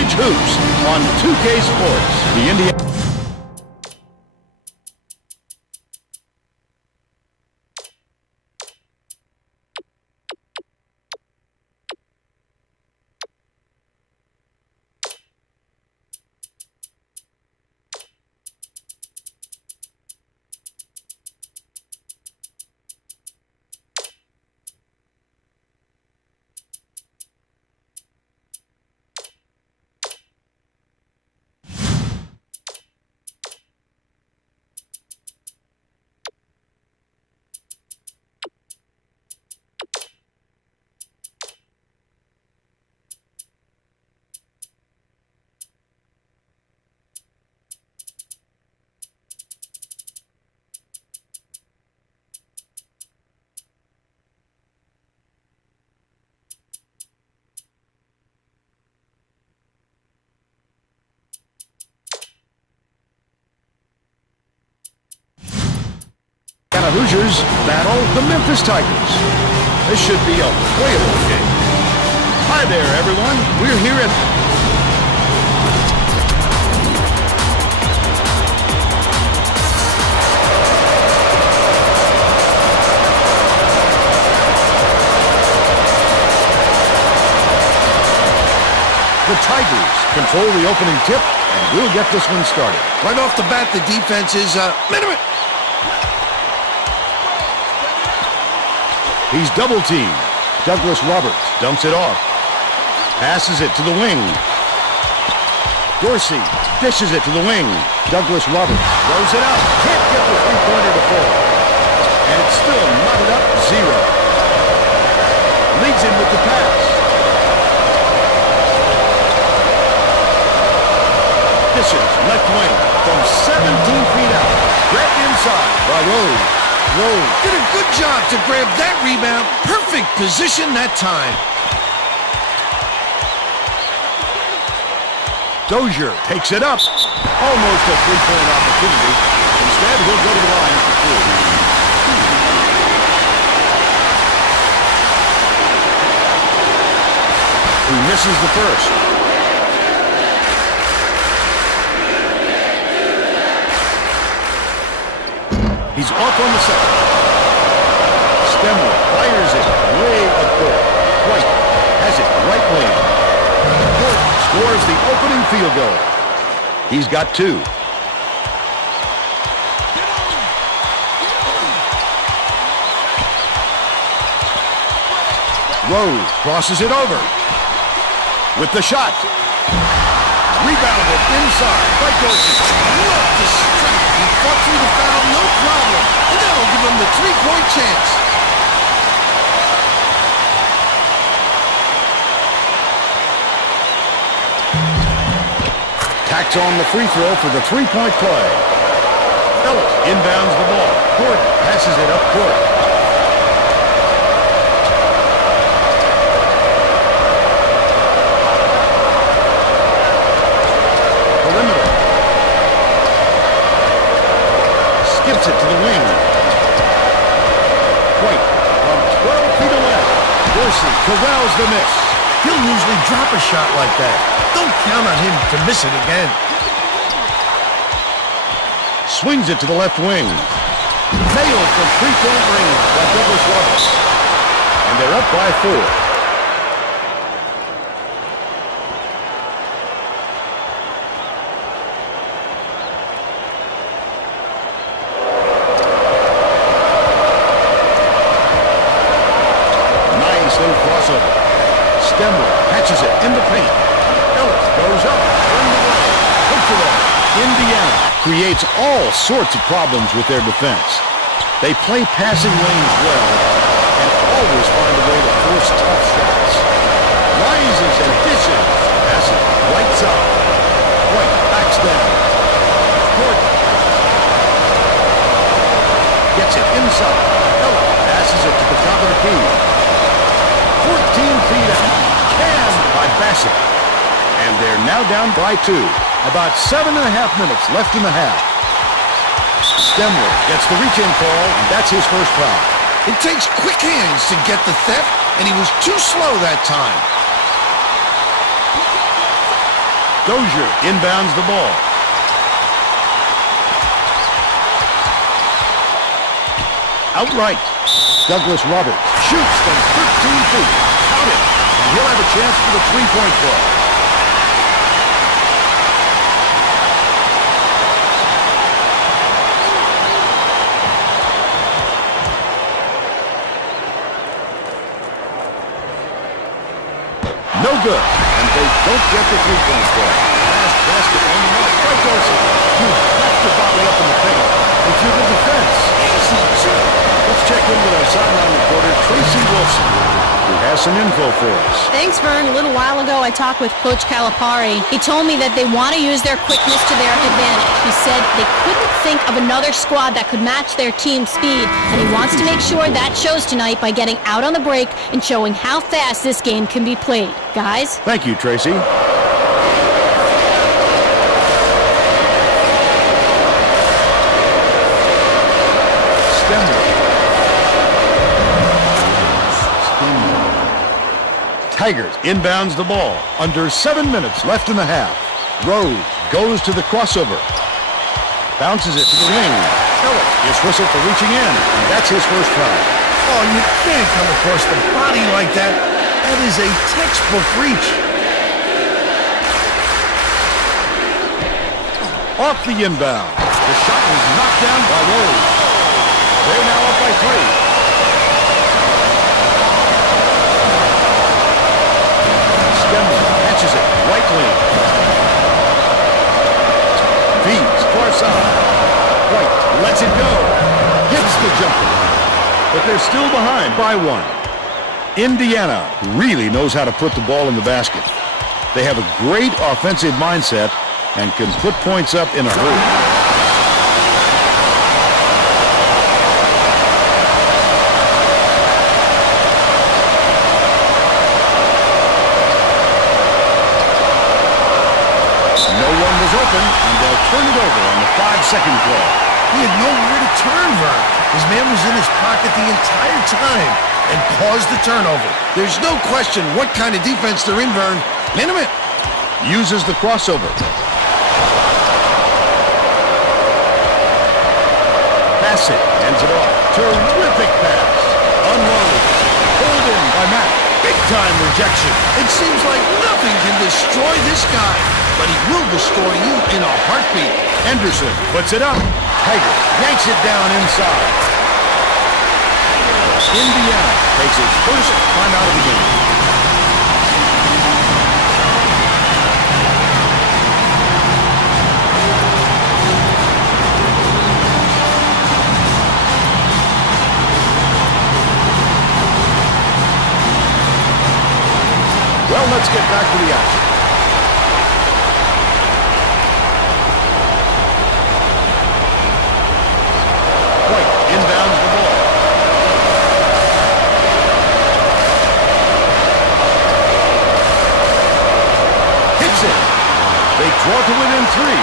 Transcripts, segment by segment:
college hoops on 2K Sports. The Indiana. Hoosiers battle the Memphis Tigers. This should be a playable game. Hi there, everyone. We're here at the Tigers control the opening tip, and we'll get this one started. Right off the bat, the defense is minimum. He's double-teamed. Douglas Roberts dumps it off. Passes it to the wing. Dorsey dishes it to the wing. Douglas Roberts throws it out. Can't get the three-pointer to fall. And it's still knotted up 0. Leads him with the pass. Dishes left wing from 17 feet out. Right inside by Rose. Rose did a good job to grab that rebound. Perfect position that time. Dozier takes it up. Almost a three-point opportunity. Instead, he'll go to the line for two. He misses the first. He's off on the second. Stemler fires it way up court. White has it right wing. Court scores the opening field goal. He's got 2. Rose crosses it over. With the shot. Rebounded inside by Dorsey. Love to strike. He fought through the foul, no problem. And that'll give him the three-point chance. Tacks on the free throw for the three-point play. Ellis inbounds the ball. Gordon passes it up court. Skips it to the wing. White from 12 feet away. Dorsey corrals the miss. He'll usually drop a shot like that. Don't count on him to miss it again. Swings it to the left wing. Nailed from three-point range by Douglas Roberts. And they're up by 4. Stemler catches it in the paint. Ellis goes up, turned away, puts it on. Indiana creates all sorts of problems with their defense. They play passing lanes well and always find a way to force tough shots. Rises and dishes. Passes right side. White backs down. Gordon gets it inside. Ellis passes it to the top of the key. 14 feet out. Canned by Bassett. And they're now down by 2. About 7.5 minutes left in the half. Stemler gets the reach-in call, and that's his first foul. It takes quick hands to get the theft, and he was too slow that time. Dozier inbounds the ball. Outright. Douglas Roberts shoots from 13 feet. Count it. And he'll have a chance for the three-point play. No good. And they don't get the three-point play. Last basket on the mark by Dorsey. You have to body up in the paint. Into the defense. Easy jump. Let's check in with our sideline reporter, Tracy Wilson, who has some info for us. Thanks, Vern. A little while ago, I talked with Coach Calipari. He told me that they want to use their quickness to their advantage. He said they couldn't think of another squad that could match their team's speed, and he wants to make sure that shows tonight by getting out on the break and showing how fast this game can be played. Guys? Thank you, Tracy. Tigers inbounds the ball. Under 7 minutes left in the half. Rose goes to the crossover. Bounces it to the wing. Ellis is whistled for reaching in, and that's his first try. Oh, you can't come across the body like that. That is a textbook reach. Off the inbound. The shot was knocked down by Rose. They're now up by 3. Catches it, right wing. Feeds, far side. White lets it go. Hits the jumper. But they're still behind by 1. Indiana really knows how to put the ball in the basket. They have a great offensive mindset and can put points up in a hurry. And they'll turn it over on the 5-second play. He had nowhere to turn, Vern. His man was in his pocket the entire time and caused the turnover. There's no question what kind of defense they're in, Vern. Minimum. Uses the crossover. PARSEC hands it off. Terrific pass. Unloaded. Pulled in by Matt. Big-time rejection. It seems like nothing can destroy this guy, but he will destroy you in a heartbeat. Anderson puts it up. Tiger yanks it down inside. Indiana takes its first time out of the game. Well, let's get back to the action. White inbounds the ball. Hits it. They draw to within 3.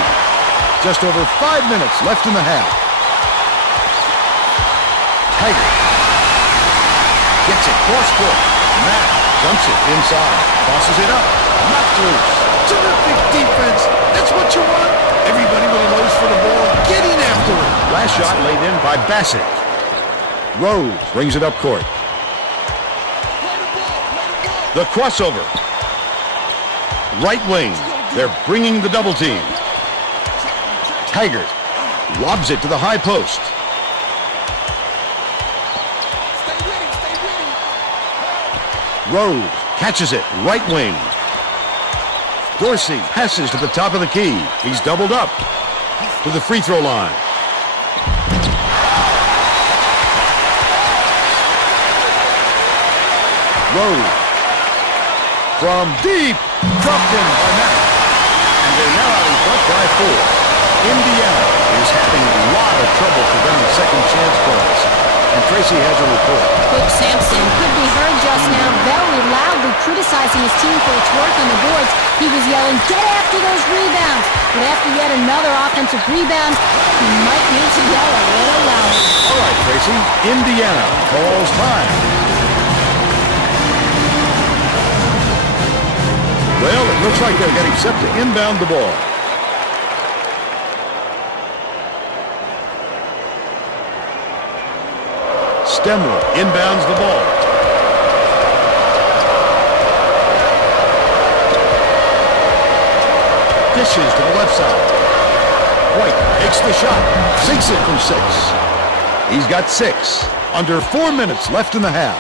Just over 5 minutes left in the half. Tiger gets it cross court. Matt dumps it inside. Tosses it up. Knocked loose. Terrific defense. That's what you want. Everybody with a nose for the ball, getting after it. Last shot laid in by PARSEC. Rose brings it up court. The crossover. Right wing. They're bringing the double team. Tiger lobs it to the high post. Rose catches it, right wing. Dorsey passes to the top of the key. He's doubled up to the free throw line. Rose from deep, dropped in by Matt. And they're now out in front by 4. Indiana is having a lot of trouble preventing second chance calls. And Tracy has a report. Coach Sampson could be heard just now very loudly criticizing his team for its work on the boards. He was yelling, "Get after those rebounds!" But after yet another offensive rebound, he might need to yell a little louder. All right, Tracy. Indiana calls time. Well, it looks like they're getting set to inbound the ball. Stemler inbounds the ball. Dishes to the left side. White takes the shot. Sinks it from 6. He's got 6. Under 4 minutes left in the half.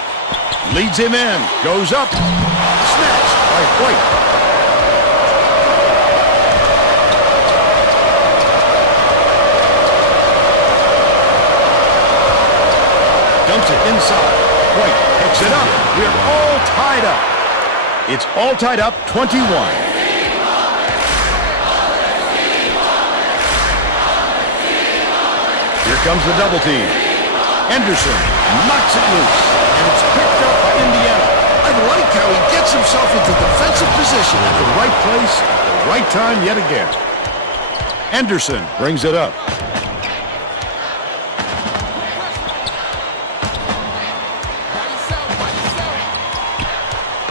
Leads him in. Goes up. Snatched by White. Dumps it inside. White picks it up. We're all tied up. It's all tied up 21. Here comes the double team. Anderson knocks it loose, and it's picked up by Indiana. I like how he gets himself into defensive position At the right place, at the right time yet again. Anderson brings it up.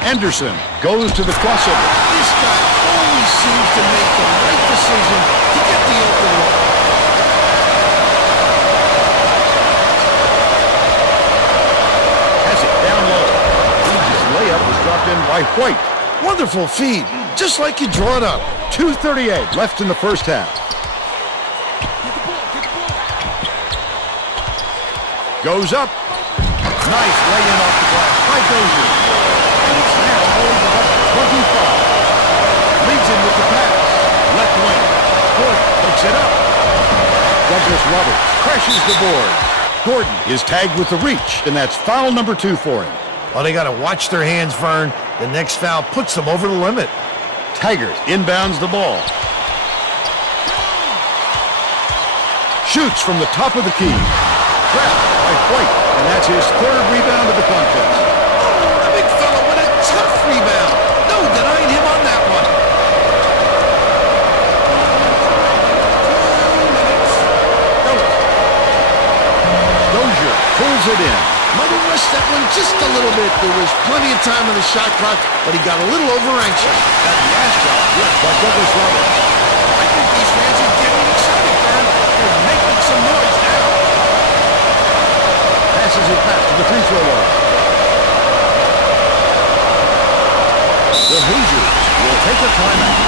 Anderson goes to the crossover. This guy always seems to make the right decision to get the open look. Has it down low. His layup was dropped in by White. Wonderful feed, just like you draw it up. 2:38 left in the first half. Goes up. Nice lay-in off the glass by Dozier. And it's now holding up 25. Leads him with the pass. Left wing. Gordon picks it up. Douglas Roberts crashes the board. Gordon is tagged with the reach, and that's foul number 2 for him. Oh, they got to watch their hands, Vern. The next foul puts them over the limit. Taggart inbounds the ball. Shoots from the top of the key. Trapped by White, and that's his 3rd rebound of the contest. Oh, the big fella with a tough rebound. No denying him on that one. Dozier pulls it in. Might have rushed that one just a little bit. There was plenty of time on the shot clock, but he got a little over-anxious. That last shot blocked by Douglas Roberts. I think these fans are getting excited, Vern. They're making some noise now. Passes it back to the free throw line. The Hoosiers will take a timeout.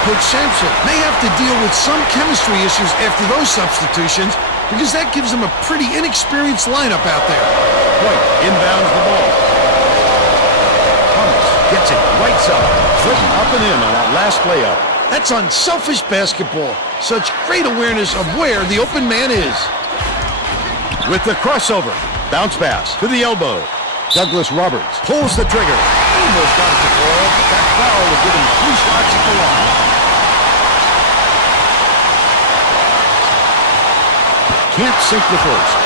Coach Sampson may have to deal with some chemistry issues after those substitutions because that gives them a pretty inexperienced lineup out there. White inbounds the ball. Thomas gets it right side. Flipping up and in on that last layup. That's unselfish basketball. Such great awareness of where the open man is. With the crossover. Bounce pass to the elbow. Douglas Roberts pulls the trigger. Almost got it to fall, but that foul will give him 3 shots at the line. Can't sink the first.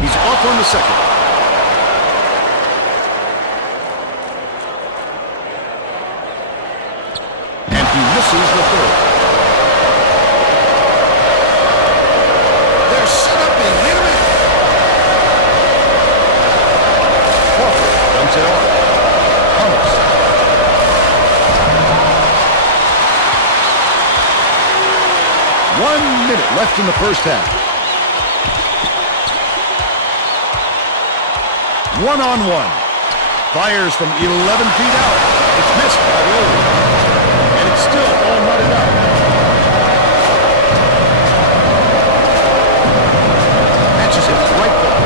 He's off on the second. And he misses the third. They're set up and hit him in. Crawford dumps it off. Thomas. 1 minute left in the first half. 1-on-1. Fires from 11 feet out. It's missed by Williams. And it's still all mudded up. Matches it right back.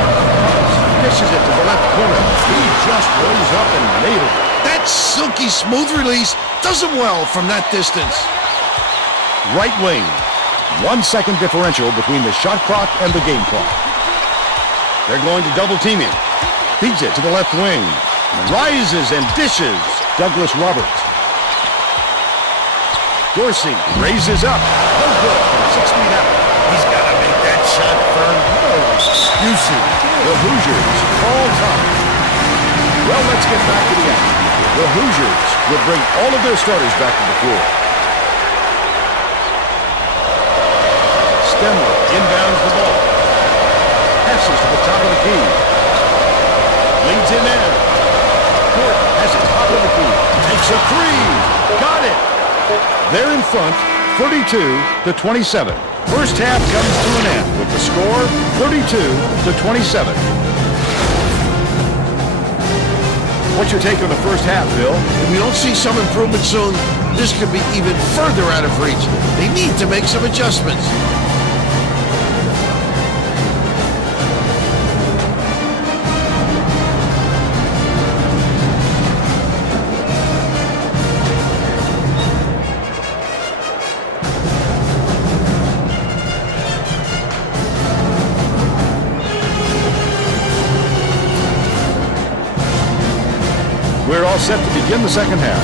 Dishes it to the left corner. He just rose up and nailed it. That silky smooth release does him well from that distance. Right wing. 1 second differential between the shot clock and the game clock. They're going to double team him. Feeds it to the left wing. Rises and dishes. Douglas Roberts. Dorsey raises up. No good from 6 feet out. He's got to make that shot firm. No excuses. The Hoosiers call time. Well, let's get back to the action. The Hoosiers will bring all of their starters back to the floor. Stemler inbounds the ball. Passes to the top of the key. Leads him in. Court has it top of the key. Takes a three. Got it. They're in front, 32-27. First half comes to an end with the score 32-27. What's your take on the first half, Bill? If we don't see some improvement soon, this could be even further out of reach. They need to make some adjustments. We're all set to begin the second half.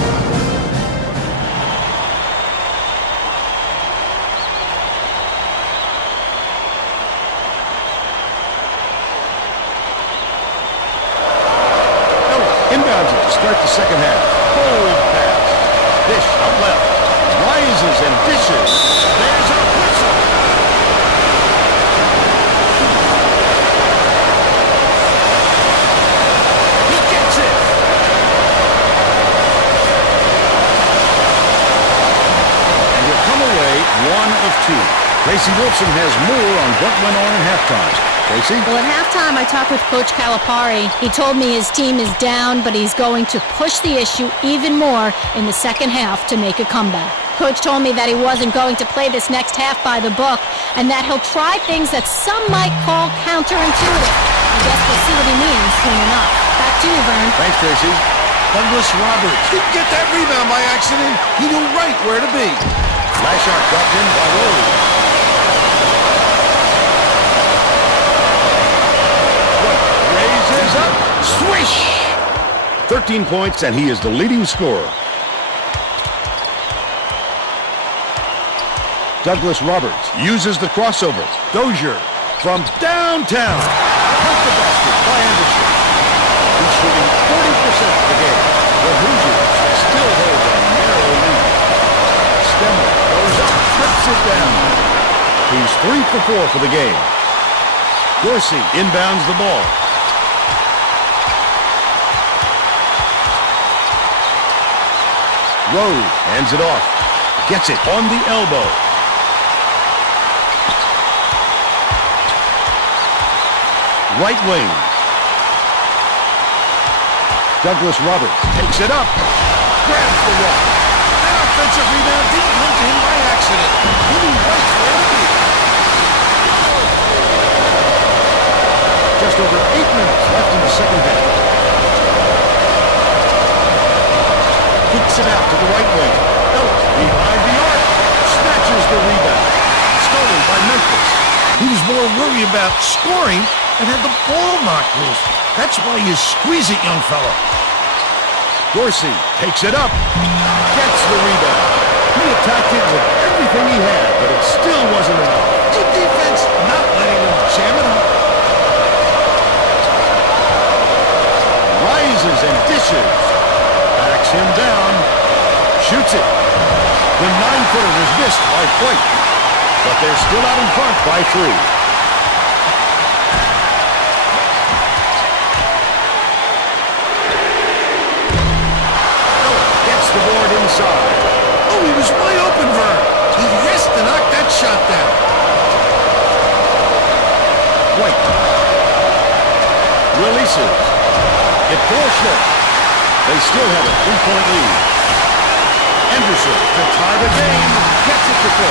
Inbounds it to start the second half. Bold pass. Dish out left. Rises and dishes. There's a whistle. He gets it. And he'll come away 1 of 2. Tracy Wolfson has more on what went on in halftime. Tracy? Well, at halftime, I talked with Coach Calipari. He told me his team is down, but he's going to push the issue even more in the second half to make a comeback. Coach told me that he wasn't going to play this next half by the book and that he'll try things that some might call counterintuitive. I guess we'll see what he means soon enough. Back to you, Vern. Thanks, Tracy. Douglas Roberts didn't get that rebound by accident. He knew right where to be. Last shot dropped in by Rose. Raises up. Swish! 13 points, and he is the leading scorer. Douglas Roberts uses the crossover. Dozier from downtown. Put the basket by Anderson. He's shooting 40% of the game. The Hoosiers still hold a narrow lead. Stemler goes up, trips it down. He's 3 for 4 for the game. Dorsey inbounds the ball. Rose hands it off. Gets it on the elbow. Right wing. Douglas Roberts takes it up. Grabs the rock. That offensive rebound didn't come to him by accident. He knew right where to be. Just over 8 minutes left in the second half. Kicks it out to the right wing. Ellis behind the arc. Snatches the rebound. Stolen by Memphis. He was more worried about scoring and had the ball knocked loose. That's why you squeeze it, young fella. Dorsey takes it up. Gets the rebound. He attacked it with everything he had, but it still wasn't enough. Good defense, not letting him jam it up. Rises and dishes. Backs him down. Shoots it. The 9-footer was missed by White, but they're still out in front by 3. The board inside. Oh, he was wide open, Vern. He has to knock that shot down. White. Releases. It falls short. They still have a 3-point lead. Anderson to tie the game. Gets it to 4.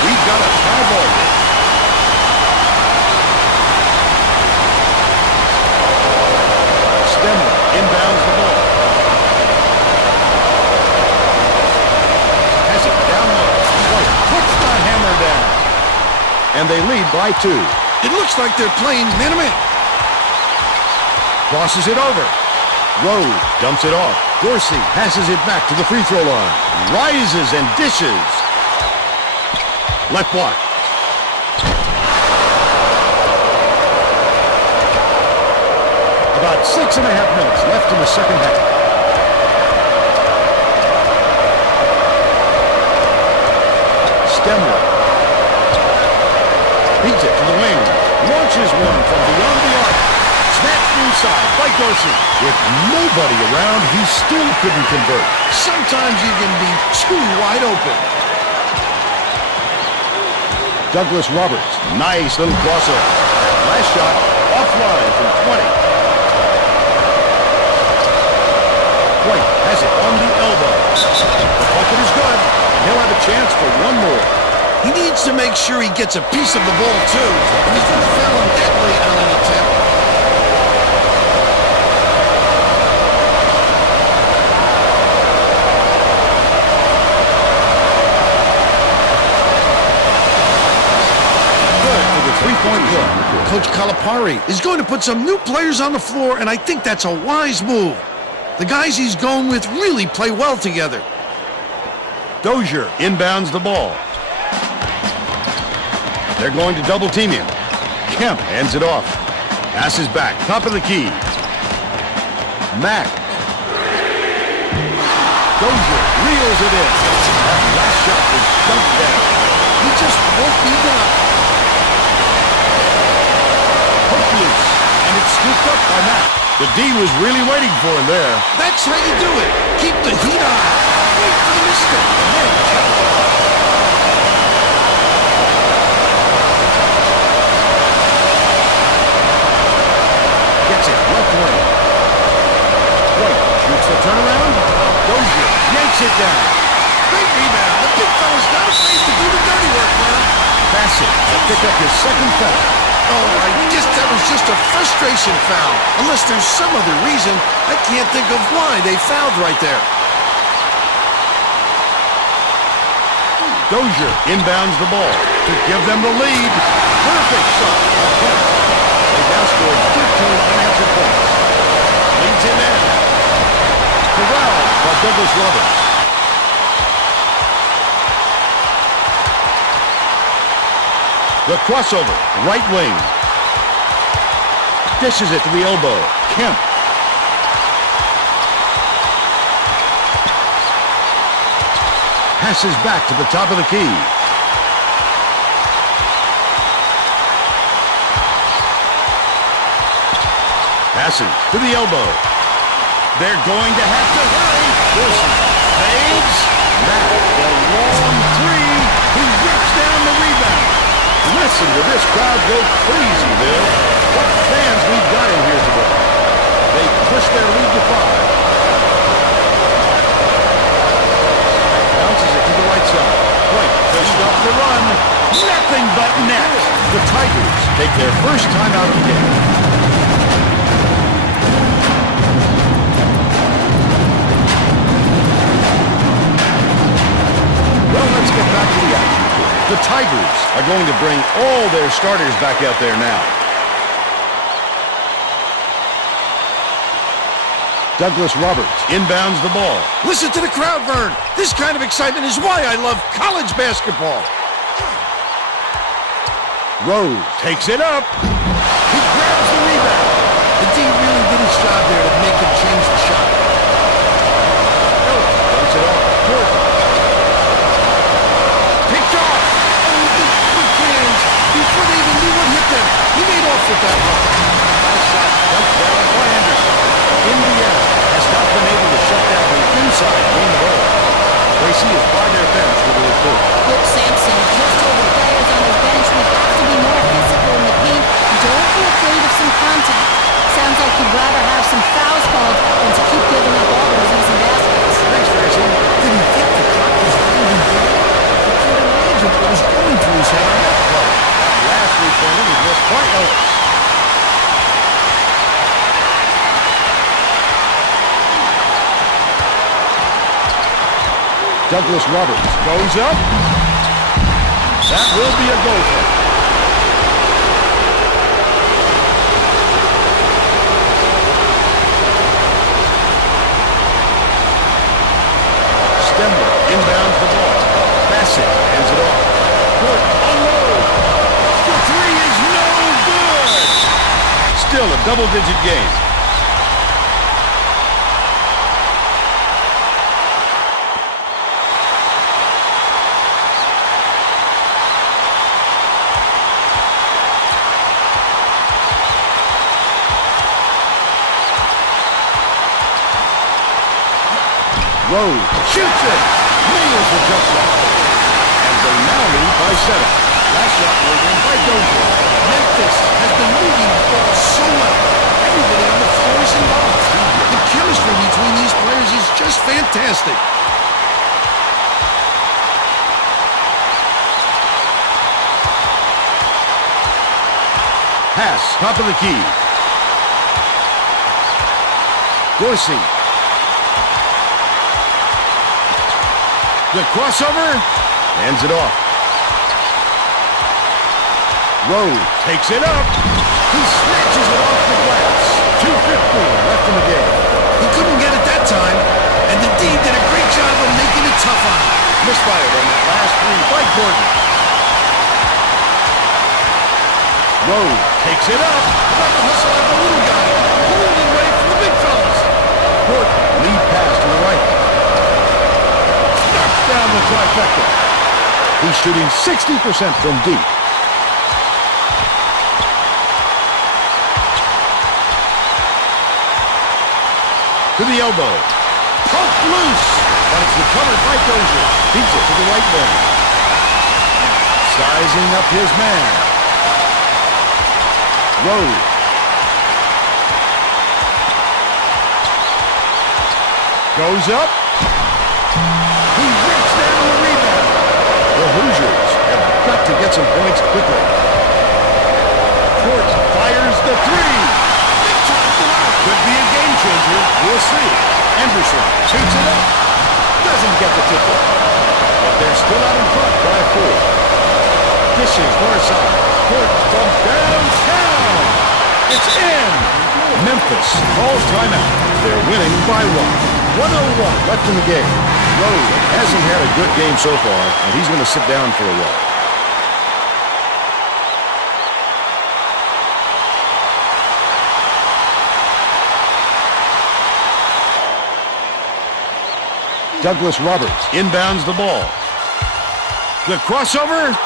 We've got a tie ball game. Stemler inbounds the ball. Puts the hammer down. And they lead by 2. It looks like they're playing man-to-man. Crosses it over. Rose dumps it off. Dorsey passes it back to the free throw line. Rises and dishes. Left block. About 6.5 minutes left in the second half. Stemler. Beats it to the wing. Launches one from beyond the arc. Snatched inside by Dorsey. With nobody around, he still couldn't convert. Sometimes you can be too wide open. Douglas Roberts. Nice little crossover. Last shot offline from 20. White has it on the elbow. The bucket is good, and he'll have a chance for one more. He needs to make sure he gets a piece of the ball, too. And he's going to foul him that late on an attempt. Good for the three-point play. Coach Calipari is going to put some new players on the floor, and I think that's a wise move. The guys he's going with really play well together. Dozier inbounds the ball. They're going to double team him. Kemp hands it off. Passes back, top of the key. Mack. Dozier reels it in. That last shot was dunked down. He just won't be done. Hook loose, and it's scooped up by Mack. The D was really waiting for him there. That's how you do it. Keep the heat on. Wait for the mistake, and then count. Gets it, left wing. White shoots the turnaround. Dozier yanks it down. Great rebound. The big fella's not afraid to do the dirty work, man. Bassett to pick up his second foul. Oh, I guess that was just a frustration foul. Unless there's some other reason, I can't think of why they fouled right there. Dozier inbounds the ball to give them the lead. Perfect shot. They now scored 15 unanswered points. Leads him in. Corralled by Douglas Roberts. The crossover, right wing. Dishes it to the elbow. Kemp. Passes back to the top of the key. Passes to the elbow. They're going to have to hurry. Wilson fades. Now the long three. He rips down the rebound. Listen to this crowd go crazy, Bill. What fans we've got in here today. They push their lead to 5. Bounces it to the right side. White pushed off the run. Nothing but net. The Tigers take their first time out of the game. Well, let's get back to the action. The Tigers are going to bring all their starters back out there now. Douglas Roberts inbounds the ball. Listen to the crowd, Vern. This kind of excitement is why I love college basketball. Rose takes it up. He grabs the rebound. The D really did his job there to make him change the shot. Dumps it off. Jordan. Picked off. Before they even knew what hit them, he made off with that one. Nice shot. Dumped down by Anderson. Indiana has not been able to shut down the inside game at all. Tracy is by their bench with a report. Coach Sampson just told the players on his bench we have to be more physical in the paint. Don't be afraid of some contact. Sounds like he'd rather have some fouls called than to keep giving up all those easy baskets. Thanks, Tracy. Did he think the clock was running down? I can't imagine what was going through his head on that play. Last three-pointer was missed by Ellis. Douglas Roberts goes up. That will be a goal. double-digit gain. Rose shoots it. Nails the jump shot. And they now lead by 7. Last shot was in by Dozier. Memphis has been moving the ball so well. Everybody on the floor is involved. The chemistry between these players is just fantastic. Pass, top of the key. Dorsey. The crossover, hands it off. Rose takes it up. He snatches it off the glass. 2:15 left in the game. He couldn't get it that time, and the D did a great job of making it tough on him. Misfired on that last 3 by Gordon. Rose takes it up. About to hustle out the little guy. Pulling it away from the big fellas. Gordon, lead pass to the right. Knocks down the trifecta. He's shooting 60% from deep. To the elbow. Poked loose. But it's recovered by Dozier. Beats it to the right wing. Sizing up his man. Rose. Goes up. He rips down the rebound. The Hoosiers have got to get some points quickly. Court fires the 3. Big time tonight. Could be a game changer. We'll see. Anderson shoots it up. Doesn't get the tip-off. But they're still out in front by 4. Dishes far side. Court from downtown. It's in. Memphis calls timeout. They're winning by 1. 1:01 left in the game. Rose hasn't had a good game so far, and he's going to sit down for a while. Douglas Roberts inbounds the ball. The crossover.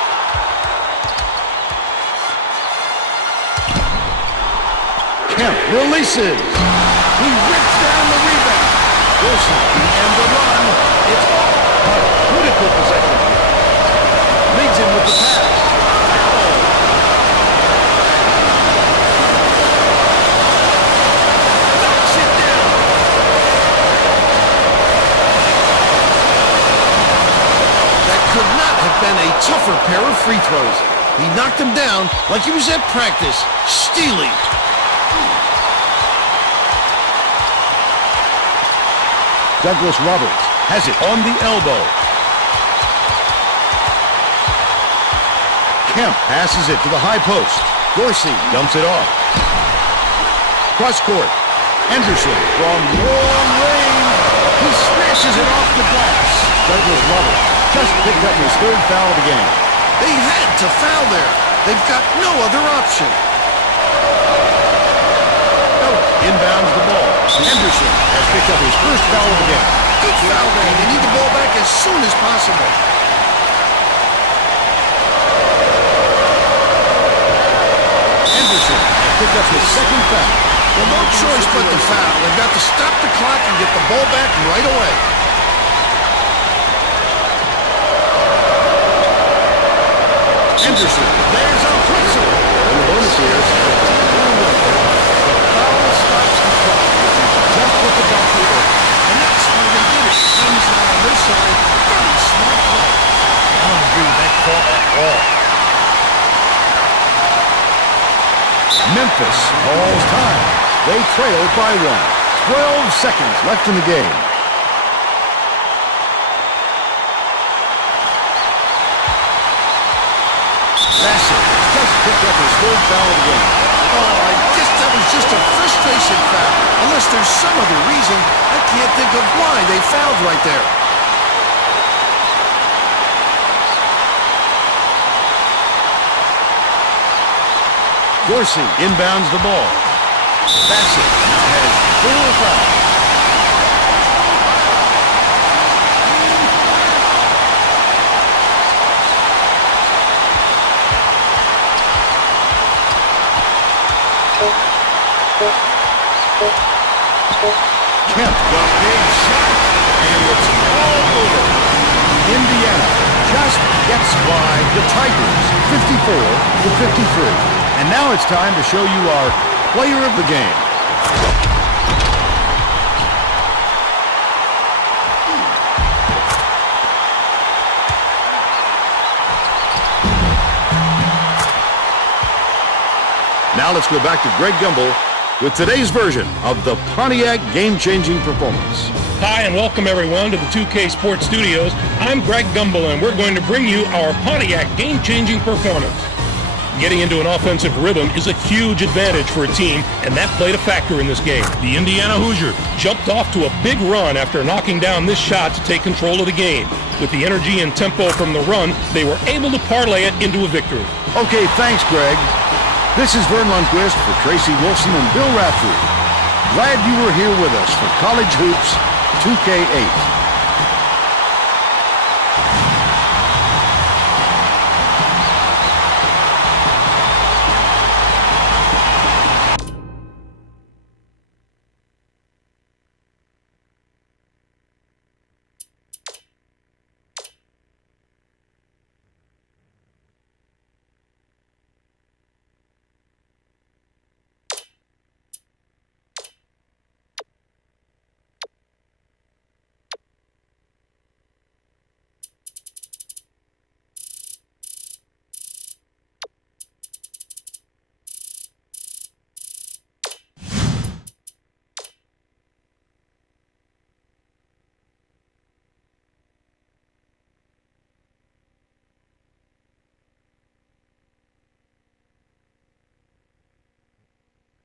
Kemp releases. He rips down the rebound. Wilson, the end of run. It's a critical possession. Leads him with the pass. Knocks it down. That could not have been a tougher pair of free throws. He knocked them down like he was at practice, stealing. Douglas Roberts has it on the elbow. Kemp passes it to the high post. Dorsey dumps it off. Cross court. Anderson from long range. He smashes it off the glass. Douglas Roberts just picked up his 3rd foul of the game. They had to foul there. They've got no other option. Inbounds the ball. Anderson has picked up his 1st foul of the game. Good foul there. They need the ball back as soon as possible. Anderson has picked up his 2nd foul. Well, no choice but to foul. They've got to stop the clock and get the ball back right away. Anderson, there's a whistle. And the bonus here is the foul stops the clock. Just with the ball here. And that's why they did it. Time's not on their side. Very smart play. I don't agree with that call at all. Memphis calls time. They trail by 1. 12 seconds left in the game. Bassett just picked up his 3rd foul of the game. Oh, I guess that was just a frustration foul. Unless there's some other reason, I can't think of why they fouled right there. Dorsey inbounds the ball. That's it. Now has full foul. Kemp, the big shot, and it's all over. Indiana just gets by the Tigers, 54-53. And now it's time to show you our player of the game. Now let's go back to Greg Gumbel with today's version of the Pontiac game-changing performance. Hi, and welcome everyone to the 2K Sports Studios. I'm Greg Gumbel, and we're going to bring you our Pontiac game-changing performance. Getting into an offensive rhythm is a huge advantage for a team, and that played a factor in this game. The Indiana Hoosiers jumped off to a big run after knocking down this shot to take control of the game. With the energy and tempo from the run, they were able to parlay it into a victory. Okay, thanks, Greg. This is Vern Lundquist for Tracy Wilson and Bill Raftery. Glad you were here with us for College Hoops 2K8.